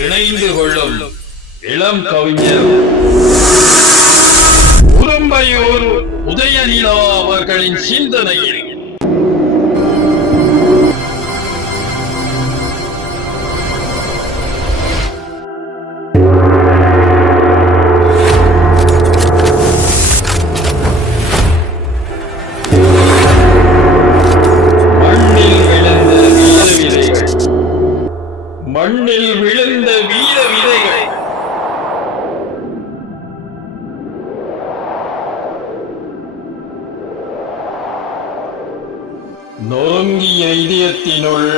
இணைந்து கொள்ளும் இளம் கவிஞர் உரும்பையூர் உதயநிலா அவர்களின் சிந்தனையில் மண்ணில் விழுந்த வீர விதைகள் நொறுங்கிய இதயத்தினுள்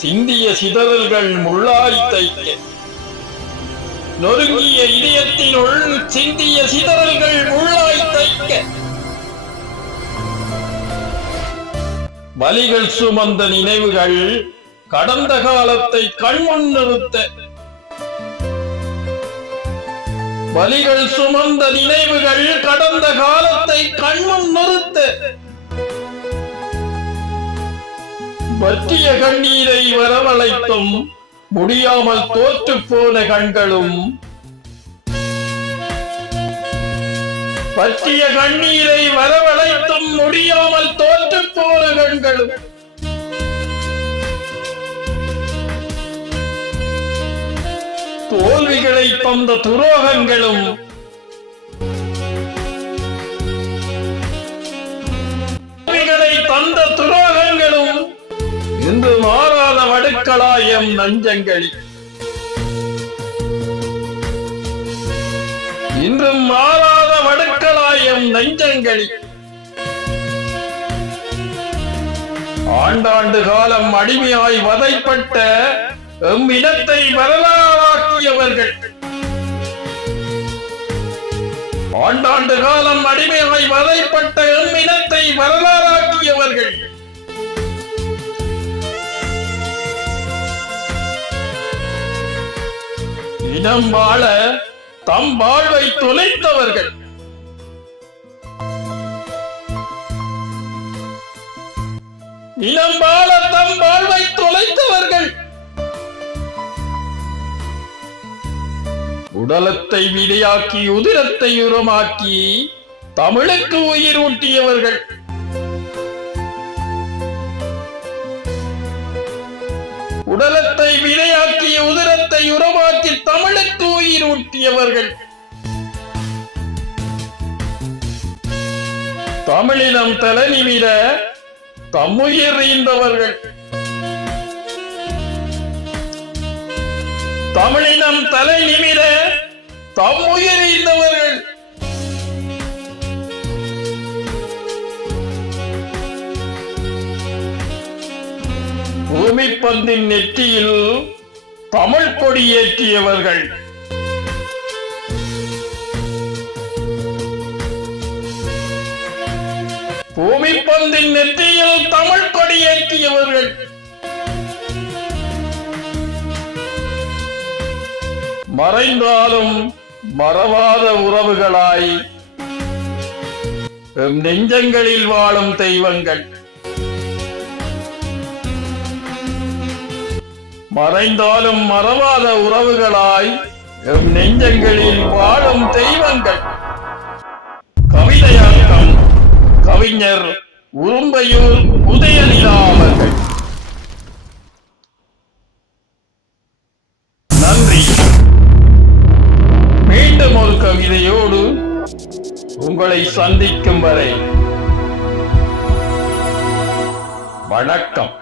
சிந்திய சிதறல்கள் முள்ளாய் தைக்க நொறுங்கிய இதயத்தினுள் சிந்திய சிதறல்கள் முள்ளாய் தைக்க வலிகள் சுமந்த நினைவுகள் கடந்த காலத்தை கண்முன் நிறுத்த வலிகள் சுமந்த நினைவுகள் கடந்த காலத்தை கண்முன் நிறுத்த வற்றிய கண்ணீரை வரவழைத்தும் முடியாமல் தோற்று போன கண்களும் வற்றிய கண்ணீரை வரவழைத்தும் முடியாமல் தோற்று போன கண்களும் தோல்விகளை தந்த துரோகங்களும் தந்த துரோகங்களும் இன்று மாறாத வடுக்களாயம் நஞ்சங்களில் இன்றும் மாறாத வடுக்களாயம் நஞ்சங்களில் ஆண்டாண்டு காலம் அடிமையாய் வதைப்பட்ட எம் இனத்தை வரலாறாக்கியவர்கள் ஆண்டாண்டு காலம் அடிமையாய் வதைப்பட்ட எம் இனத்தை வரலாறாக்கியவர்கள் இனம் வாழ தம் வாழ்வை தொலைத்தவர்கள் இனம் வாழ தம் வாழ்வை தொலைத்தவர்கள் உடலத்தை விதையாக்கி உதிரத்தை உரமாக்கி தமிழுக்கு உயிர் ஊட்டியவர்கள் உடலத்தை விதையாக்கி உதிரத்தை உரமாக்கி தமிழுக்கு உயிர் ஊட்டியவர்கள் தமிழினம் தலை நிமிர தம்முயிர் ஈந்தவர்கள் தமிழினம் தலை நிமிர தம்முயிர் ஈந்தவர்கள் பூமி பந்தின் நெற்றியில் தமிழ் கொடி ஏற்றியவர்கள் பூமி பந்தின் நெற்றியில் தமிழ் கொடி ஏற்றியவர்கள் மறைந்தாலும் மறவாத உறவுகளாய் எம் நெஞ்சங்களில் வாழும் தெய்வங்கள் மறைந்தாலும் மறவாத உறவுகளாய் எம் நெஞ்சங்களில் வாழும் தெய்வங்கள். கவிதையாக்கம் கவிஞர் உரும்பையூர் உதயநிலா அவர்கள். நன்றி. மீண்டும் ஒரு கவிதையோடு உங்களை சந்திக்கும் வரை வணக்கம்.